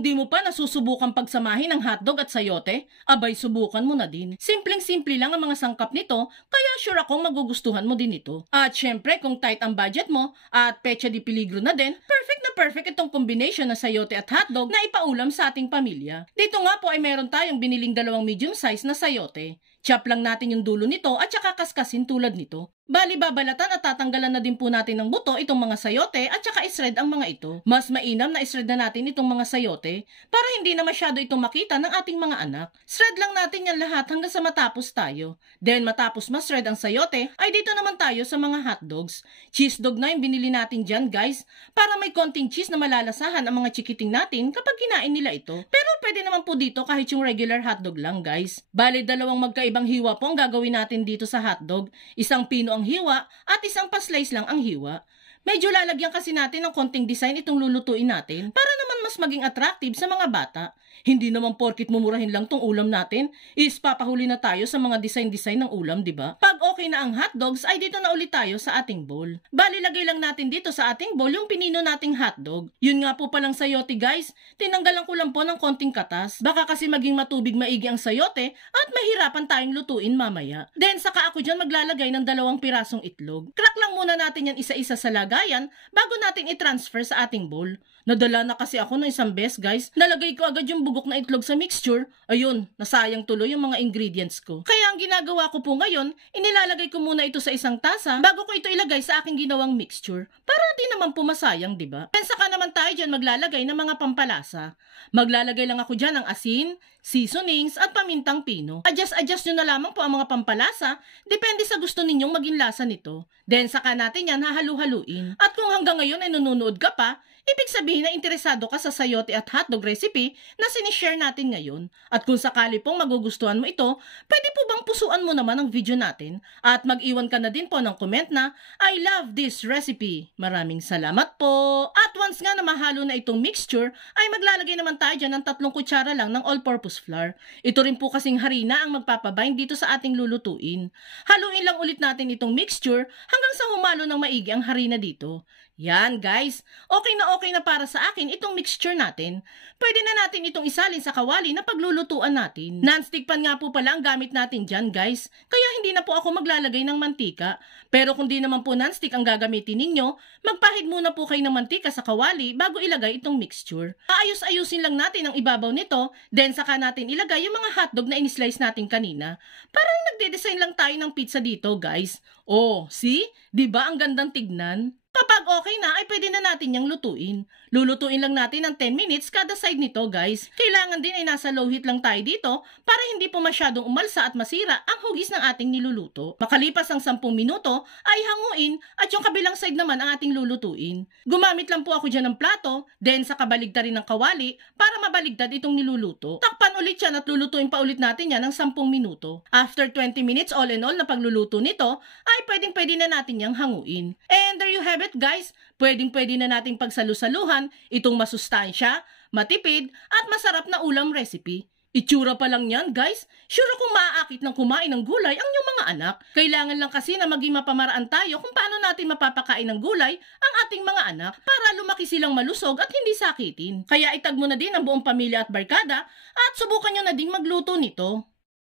kung di mo pa nasusubukan pagsamahin ang hotdog at sayote, abay subukan mo na din. Simpleng-simple lang ang mga sangkap nito, kaya sure akong magugustuhan mo din ito. At syempre kung tight ang budget mo at pecha di peligro na din, perfect na perfect itong combination na sayote at hotdog na ipaulam sa ating pamilya. Dito nga po ay meron tayong biniling dalawang medium size na sayote. Chop lang natin yung dulo nito at saka kaskasin tulad nito. Bali babalatan at tatanggalan na din po natin ng buto itong mga sayote at saka isred ang mga ito. Mas mainam na isred na natin itong mga sayote para hindi na masyado itong makita ng ating mga anak. Shred lang natin yan lahat hanggang sa matapos tayo. Then matapos ma-shred ang sayote ay dito naman tayo sa mga hotdogs. Cheese dog na yung binili natin dyan guys para may konting cheese na malalasahan ang mga chikiting natin kapag kinain nila ito. Pero pwede naman po dito kahit yung regular hotdog lang guys. Bali dalawang magkaibang hiwa po ang gagawin natin dito sa hotdog. Isang pino ang hiwa at isang pa-slice lang ang hiwa. Medyo lalagyan kasi natin ng konting design itong lulutuin natin para naman mas maging attractive sa mga bata. Hindi naman porkit mumurahin lang tong ulam natin, is papahuli na tayo sa mga design-design ng ulam, di ba? Pag okay na ang hotdogs, ay dito na ulit tayo sa ating bowl. Bali, lagay lang natin dito sa ating bowl yung pinino nating hotdog. Yun nga po palang sayote guys, tinanggalan ko lang po ng konting katas. Baka kasi maging matubig maigi ang sayote at mahirapan tayong lutuin mamaya. Then saka ako dyan maglalagay ng 2 pirasong itlog. Crack lang muna natin yan isa-isa sa lagayan bago natin i-transfer sa ating bowl. Nadala na kasi ako ng isang beses guys. Nalagay ko agad yung bugok na itlog sa mixture. Ayun, nasayang tuloy yung mga ingredients ko. Kaya ang ginagawa ko po ngayon, inilalagay ko muna ito sa isang tasa bago ko ito ilagay sa aking ginawang mixture. Para di naman po masayang, diba? Then saka naman tayo dyan maglalagay ng mga pampalasa. Maglalagay lang ako dyan ng asin, seasonings at pamintang pino. Adjust nyo na lamang po ang mga pampalasa. Depende sa gusto ninyong maging lasa nito. Then saka natin yan hahalu-haluin. At kung hanggang ngayon ay nanonood ka pa, ibig sabihin na interesado ka sa sayote at hotdog recipe na sinishare natin ngayon. At kung sakali pong magugustuhan mo ito, pwede po bang pusuan mo naman ang video natin at mag-iwan ka na din po ng comment na I love this recipe. Maraming salamat po. At once nga na mahalo na itong mixture, ay maglalagay naman tayo dyan ng 3 kutsara lang ng all-purpose flour. Ito rin po kasing harina ang magpapabind dito sa ating lulutuin. Haluin lang ulit natin itong mixture hanggang sa humalo ng maigi ang harina dito. Yan guys, okay na para sa akin itong mixture natin. Pwede na natin itong isalin sa kawali na paglulutuan natin. Non-stick pan nga po pala ang gamit natin dyan guys, kaya hindi na po ako maglalagay ng mantika. Pero kung di naman po non-stick ang gagamitin ninyo, magpahid muna po kayo ng mantika sa kawali bago ilagay itong mixture. Aayos-ayusin lang natin ang ibabaw nito, then saka natin ilagay yung mga hotdog na in-slice natin kanina. Parang nagde-design lang tayo ng pizza dito guys. Oh, see? Diba ang gandang tignan? Kapag okay na, ay pwede na natin yung lutuin. Lulutuin lang natin ng 10 minutes kada side nito guys. Kailangan din ay nasa low heat lang tayo dito para hindi po masyadong umalsa at masira ang hugis ng ating niluluto. Makalipas ang 10 minuto, ay hanguin at yung kabilang side naman ang ating lulutuin. Gumamit lang po ako dyan ng plato, then sa kabaligtarin ng kawali para mabaligtad itong niluluto. Takpan ulit yan at lulutuin pa ulit natin yan ng 10 minuto. After 20 minutes all in all na pagluluto nito, ay pwede na natin yang hanguin. And there you have it guys, pwede na nating pagsalu-saluhan itong masustansya, matipid at masarap na ulam recipe. Itsura pa lang yan guys, sure akong maaakit ng kumain ng gulay ang inyong mga anak. Kailangan lang kasi na maging mapamaraan tayo kung paano natin mapapakain ng gulay ang ating mga anak para lumaki silang malusog at hindi sakitin. Kaya itag mo na din ang buong pamilya at barkada at subukan nyo na ding magluto nito.